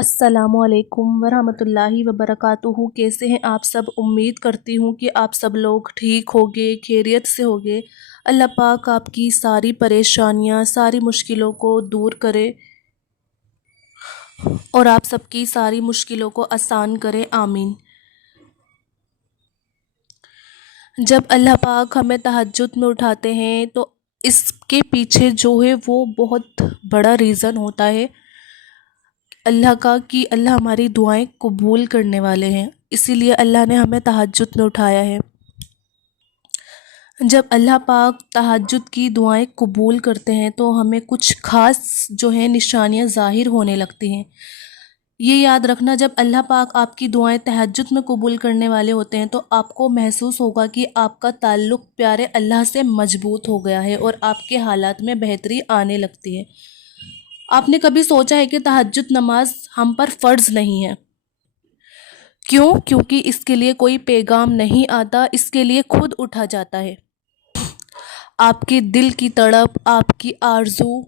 السلام علیکم ورحمۃ اللہ وبرکاتہ۔ کیسے ہیں آپ سب؟ امید کرتی ہوں کہ آپ سب لوگ ٹھیک ہوگے، خیریت سے ہوگے۔ اللہ پاک آپ کی ساری پریشانیاں، ساری مشکلوں کو دور کرے اور آپ سب کی ساری مشکلوں کو آسان کرے، آمین۔ جب اللہ پاک ہمیں تہجد میں اٹھاتے ہیں تو اس کے پیچھے جو ہے وہ بہت بڑا ریزن ہوتا ہے اللہ کا، کہ اللہ ہماری دعائیں قبول کرنے والے ہیں، اسی لیے اللہ نے ہمیں تہجد میں اٹھایا ہے۔ جب اللہ پاک تہجد کی دعائیں قبول کرتے ہیں تو ہمیں کچھ خاص جو ہے نشانیاں ظاہر ہونے لگتی ہیں۔ یہ یاد رکھنا، جب اللہ پاک آپ کی دعائیں تہجد میں قبول کرنے والے ہوتے ہیں تو آپ کو محسوس ہوگا کہ آپ کا تعلق پیارے اللہ سے مضبوط ہو گیا ہے اور آپ کے حالات میں بہتری آنے لگتی ہے۔ آپ نے کبھی سوچا ہے کہ تہجد نماز ہم پر فرض نہیں ہے؟ کیوں؟ کیونکہ اس کے لیے کوئی پیغام نہیں آتا، اس کے لیے خود اٹھا جاتا ہے۔ آپ کے دل کی تڑپ، آپ کی آرزو،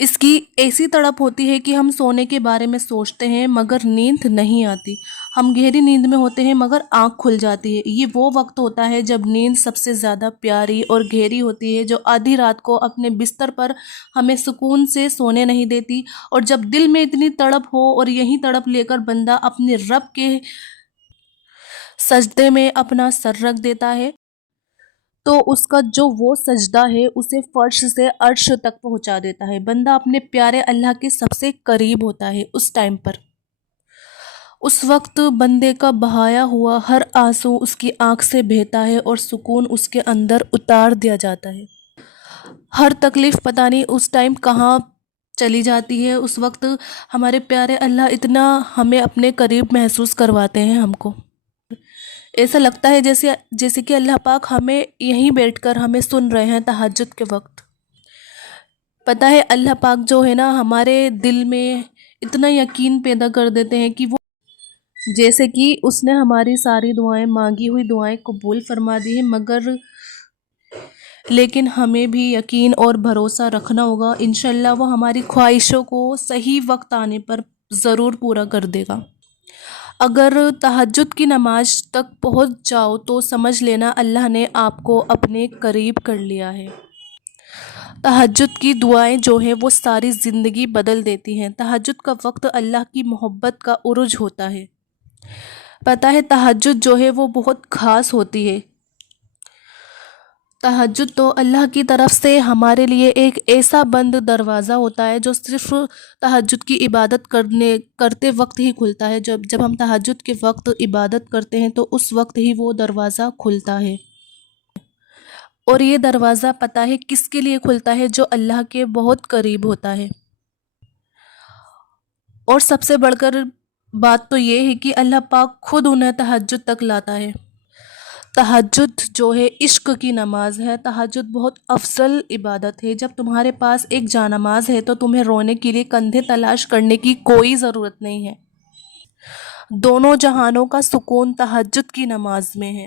اس کی ایسی تڑپ ہوتی ہے کہ ہم سونے کے بارے میں سوچتے ہیں مگر نیند نہیں آتی، ہم گہری نیند میں ہوتے ہیں مگر آنکھ کھل جاتی ہے۔ یہ وہ وقت ہوتا ہے جب نیند سب سے زیادہ پیاری اور گہری ہوتی ہے، جو آدھی رات کو اپنے بستر پر ہمیں سکون سے سونے نہیں دیتی، اور جب دل میں اتنی تڑپ ہو اور یہی تڑپ لے کر بندہ اپنے رب کے سجدے میں اپنا سر رکھ دیتا ہے تو اس کا جو وہ سجدہ ہے اسے فرش سے عرش تک پہنچا دیتا ہے۔ بندہ اپنے پیارے اللہ کے سب سے قریب ہوتا ہے اس ٹائم پر۔ اس وقت بندے کا بہایا ہوا ہر آنسو اس کی آنکھ سے بہتا ہے اور سکون اس کے اندر اتار دیا جاتا ہے۔ ہر تکلیف پتہ نہیں اس ٹائم کہاں چلی جاتی ہے۔ اس وقت ہمارے پیارے اللہ اتنا ہمیں اپنے قریب محسوس کرواتے ہیں ہم کو، ایسا لگتا ہے جیسے کہ اللہ پاک ہمیں یہیں بیٹھ کر ہمیں سن رہے ہیں تہجد کے وقت۔ پتہ ہے اللہ پاک جو ہے نا ہمارے دل میں اتنا یقین پیدا کر دیتے ہیں کہ وہ جیسے کہ اس نے ہماری ساری دعائیں، مانگی ہوئی دعائیں قبول فرما دی ہیں، لیکن ہمیں بھی یقین اور بھروسہ رکھنا ہوگا، انشاءاللہ وہ ہماری خواہشوں کو صحیح وقت آنے پر ضرور پورا کر دے گا۔ اگر تہجد کی نماز تک پہنچ جاؤ تو سمجھ لینا اللہ نے آپ کو اپنے قریب کر لیا ہے۔ تہجد کی دعائیں جو ہیں وہ ساری زندگی بدل دیتی ہیں۔ تہجد کا وقت اللہ کی محبت کا عرج ہوتا ہے۔ پتہ ہے تہجد جو ہے وہ بہت خاص ہوتی ہے۔ تہجد تو اللہ کی طرف سے ہمارے لیے ایک ایسا بند دروازہ ہوتا ہے جو صرف تہجد کی عبادت کرتے وقت ہی کھلتا ہے۔ جب ہم تہجد کے وقت عبادت کرتے ہیں تو اس وقت ہی وہ دروازہ کھلتا ہے، اور یہ دروازہ پتہ ہے کس کے لیے کھلتا ہے؟ جو اللہ کے بہت قریب ہوتا ہے۔ اور سب سے بڑھ کر بات تو یہ ہے کہ اللہ پاک خود انہیں تہجد تک لاتا ہے۔ تہجد جو ہے عشق کی نماز ہے۔ تہجد بہت افضل عبادت ہے۔ جب تمہارے پاس ایک جانماز ہے تو تمہیں رونے کے لیے کندھے تلاش کرنے کی کوئی ضرورت نہیں ہے۔ دونوں جہانوں کا سکون تہجد کی نماز میں ہے۔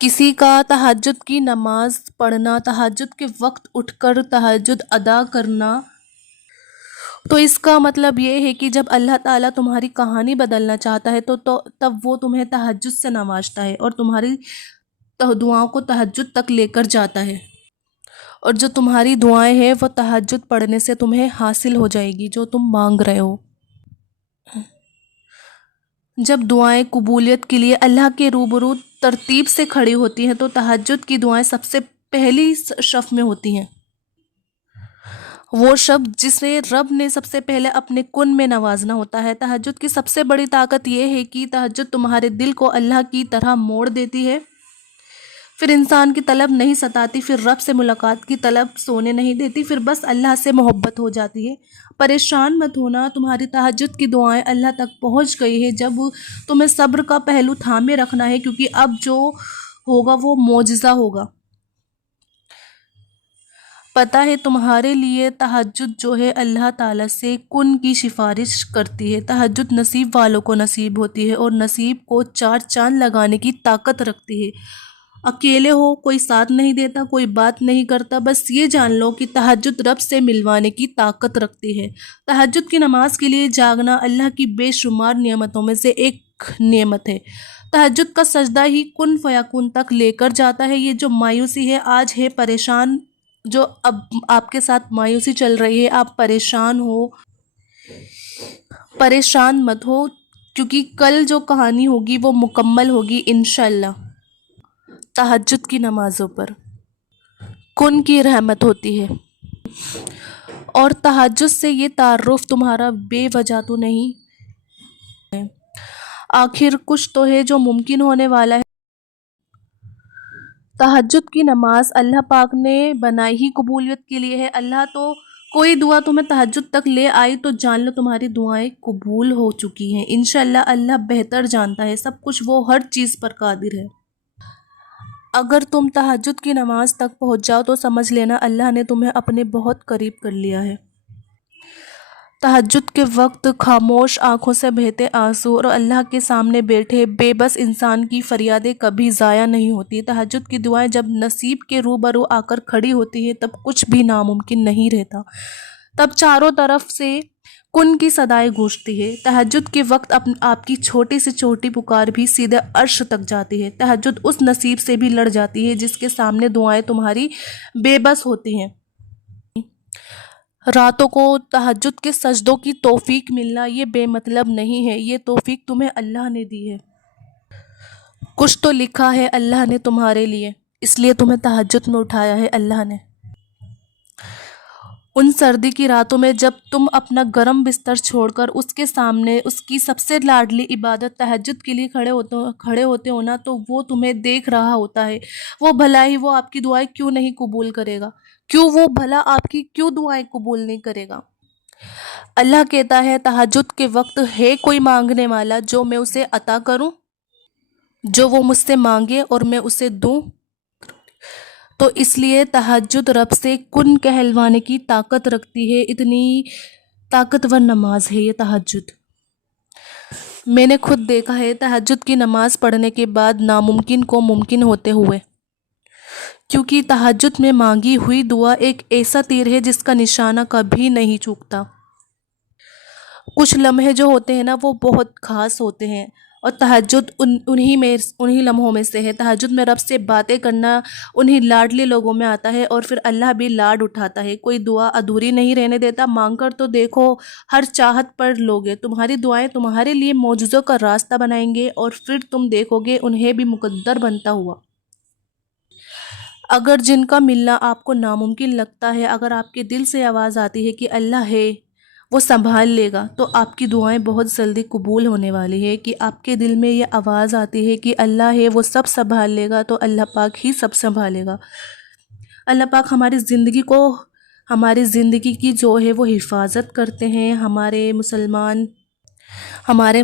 کسی کا تہجد کی نماز پڑھنا، تہجد کے وقت اٹھ کر تہجد ادا کرنا، تو اس کا مطلب یہ ہے کہ جب اللہ تعالیٰ تمہاری کہانی بدلنا چاہتا ہے تو تب وہ تمہیں تہجد سے نوازتا ہے اور تمہاری دعاؤں کو تہجد تک لے کر جاتا ہے، اور جو تمہاری دعائیں ہیں وہ تہجد پڑھنے سے تمہیں حاصل ہو جائے گی جو تم مانگ رہے ہو۔ جب دعائیں قبولیت کے لیے اللہ کے روبرو ترتیب سے کھڑی ہوتی ہیں تو تہجد کی دعائیں سب سے پہلی صف میں ہوتی ہیں۔ وہ شخص جسے رب نے سب سے پہلے اپنے کن میں نوازنا ہوتا ہے۔ تہجد کی سب سے بڑی طاقت یہ ہے کہ تہجد تمہارے دل کو اللہ کی طرح موڑ دیتی ہے، پھر انسان کی طلب نہیں ستاتی، پھر رب سے ملاقات کی طلب سونے نہیں دیتی، پھر بس اللہ سے محبت ہو جاتی ہے۔ پریشان مت ہونا، تمہاری تہجد کی دعائیں اللہ تک پہنچ گئی ہے۔ جب تمہیں صبر کا پہلو تھامے رکھنا ہے، کیونکہ اب جو ہوگا وہ معجزہ ہوگا۔ پتہ ہے تمہارے لیے تہجد جو ہے اللہ تعالیٰ سے کن کی سفارش کرتی ہے۔ تہجد نصیب والوں کو نصیب ہوتی ہے اور نصیب کو چار چاند لگانے کی طاقت رکھتی ہے۔ अकेले हो, कोई साथ नहीं देता, कोई बात नहीं करता, बस ये जान लो कि तहज्जुद रब से मिलवाने की ताकत रखती है। तहज्जुद की नमाज के लिए जागना अल्लाह की बेशुमार नियमतों में से एक नियमत है। तहज्जुद का सजदा ही कुन फयाकुन तक लेकर जाता है। ये जो मायूसी है आज है परेशान, जो अब आपके साथ मायूसी चल रही है, आप परेशान हो, परेशान मत हो, क्योंकि कल जो कहानी होगी वो मुकम्मल होगी इंशाअल्लाह। तहज्जुद की नमाज़ों पर कुन की रहमत होती है, और तहज्जुद से ये तारुफ तुम्हारा बेवजह तो नहीं है। आखिर कुछ तो है जो मुमकिन होने वाला है। तहज्जुद की नमाज अल्लाह पाक ने बनाई ही कबूलियत के लिए है। अल्लाह तो कोई दुआ तुम्हें तहज्जुद तक ले आई तो जान लो तुम्हारी दुआएं कबूल हो चुकी हैं इंशाअल्लाह। अल्लाह बेहतर जानता है सब कुछ, वो हर चीज़ पर कादिर है। अगर तुम तहज्जुद की नमाज तक पहुंच जाओ तो समझ लेना अल्लाह ने तुम्हें अपने बहुत करीब कर लिया है। तहज्जुद के वक्त खामोश आंखों से बहते आंसू और अल्लाह के सामने बैठे बेबस इंसान की फरियादें कभी ज़ाया नहीं होती। तहज्जुद की दुआएं जब नसीब के रूबरू आकर खड़ी होती है तब कुछ भी नामुमकिन नहीं रहता। तब चारों तरफ से कुन की सदाएं गूंजती है। तहज्जुद के वक्त आपकी छोटी से छोटी पुकार भी सीधे अर्श तक जाती है। तहज्जुद उस नसीब से भी लड़ जाती है जिसके सामने दुआएं तुम्हारी बेबस होती हैं। रातों को तहज्जुद के सजदों की तौफीक मिलना ये बेमतलब नहीं है, ये तौफीक तुम्हें अल्लाह ने दी है। कुछ तो लिखा है अल्लाह ने तुम्हारे लिए, इसलिए तुम्हें तहज्जुद में उठाया है अल्लाह ने। उन सर्दी की रातों में जब तुम अपना गर्म बिस्तर छोड़कर उसके सामने उसकी सबसे लाडली इबादत तहज्जुद के लिए खड़े होते हो ना, तो वो तुम्हें देख रहा होता है। वो भला ही वो आपकी दुआएं क्यों नहीं कबूल करेगा? क्यों वो भला आपकी क्यों दुआएं कबूल नहीं करेगा? अल्लाह कहता है तहज्जुद के वक्त है कोई मांगने वाला जो मैं उसे अता करूं, जो वो मुझसे मांगे और मैं उसे दूं। तो इसलिए तहज्जुद रब से कुन कहलवाने की ताकत रखती है। इतनी ताकतवर नमाज है ये तहज्जुद। मैंने खुद देखा है तहज्जुद की नमाज पढ़ने के बाद नामुमकिन को मुमकिन होते हुए, क्योंकि तहज्जुद में मांगी हुई दुआ एक ऐसा तीर है जिसका निशाना कभी नहीं चूकता। कुछ लम्हे जो होते हैं ना वो बहुत ख़ास होते हैं, और तहज्जुद उन्हीं लम्हों में से है। तहज्जुद में रब से बातें करना उन्हीं लाडले लोगों में आता है, और फिर अल्लाह भी लाड उठाता है। कोई दुआ अधूरी नहीं रहने देता। मांग कर तो देखो, हर चाहत पर लोगे। तुम्हारी दुआएं तुम्हारे लिए मौजज़ों का रास्ता बनाएंगे, और फिर तुम देखोगे उन्हें भी मुकद्दर बनता हुआ। अगर जिनका मिलना आपको नामुमकिन लगता है, अगर आपके दिल से आवाज़ आती है कि अल्लाह है वो संभाल लेगा, तो आपकी दुआएं बहुत जल्दी कबूल होने वाली है। कि आपके दिल में ये आवाज़ आती है कि अल्लाह है वो सब संभाल लेगा, तो अल्लाह पाक ही सब संभालेगा। अल्लाह पाक हमारी ज़िंदगी की जो है वो हिफाजत करते हैं। हमारे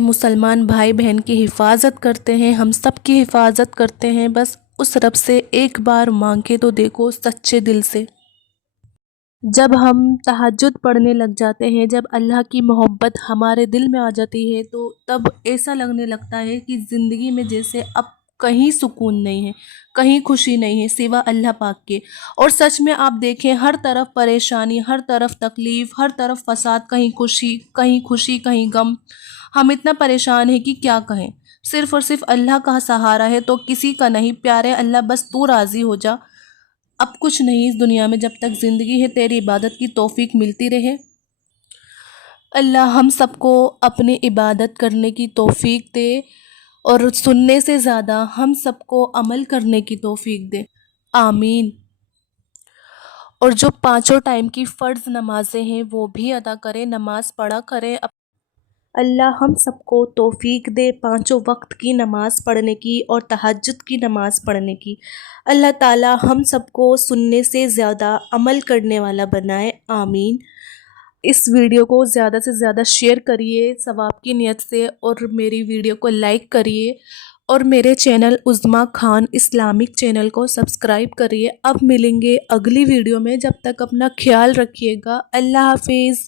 मुसलमान भाई बहन की हिफाजत करते हैं, हम सब की हिफाजत करते हैं। बस उस रब से एक बार मांग के तो देखो सच्चे दिल से। जब हम तहज्जुद पढ़ने लग जाते हैं, जब अल्लाह की मोहब्बत हमारे दिल में आ जाती है, तो तब ऐसा लगने लगता है कि ज़िंदगी में जैसे अब कहीं सुकून नहीं है, कहीं खुशी नहीं है सिवा अल्लाह पाक के। और सच में आप देखें, हर तरफ परेशानी, हर तरफ तकलीफ़, हर तरफ फसाद, कहीं खुशी कहीं गम। हम इतना परेशान हैं कि क्या कहें। सिर्फ़ और सिर्फ अल्लाह का सहारा है तो किसी का नहीं। प्यारे अल्लाह बस तू राज़ी हो जा। अब कुछ नहीं इस दुनिया में, जब तक ज़िंदगी है तेरी इबादत की तौफीक मिलती रहे। अल्लाह हम सबको अपनी इबादत करने की तौफीक दे, और सुनने से ज़्यादा हम सबको अमल करने की तौफीक दे, आमीन। और जो पाँचों टाइम की फ़र्ज़ नमाज़ें हैं वो भी अदा करें, नमाज़ पढ़ा करें। अल्लाह हम सबको तौफीक दे पाँचों वक्त की नमाज़ पढ़ने की और तहज्जुद की नमाज़ पढ़ने की। अल्लाह ताला हम सबको सुनने से ज़्यादा अमल करने वाला बनाए, आमीन। इस वीडियो को ज़्यादा से ज़्यादा शेयर करिए सवाब की नियत से, और मेरी वीडियो को लाइक करिए, और मेरे चैनल उज़्मा खान इस्लामिक चैनल को सब्सक्राइब करिए। अब मिलेंगे अगली वीडियो में, जब तक अपना ख्याल रखिएगा। अल्लाह हाफिज़।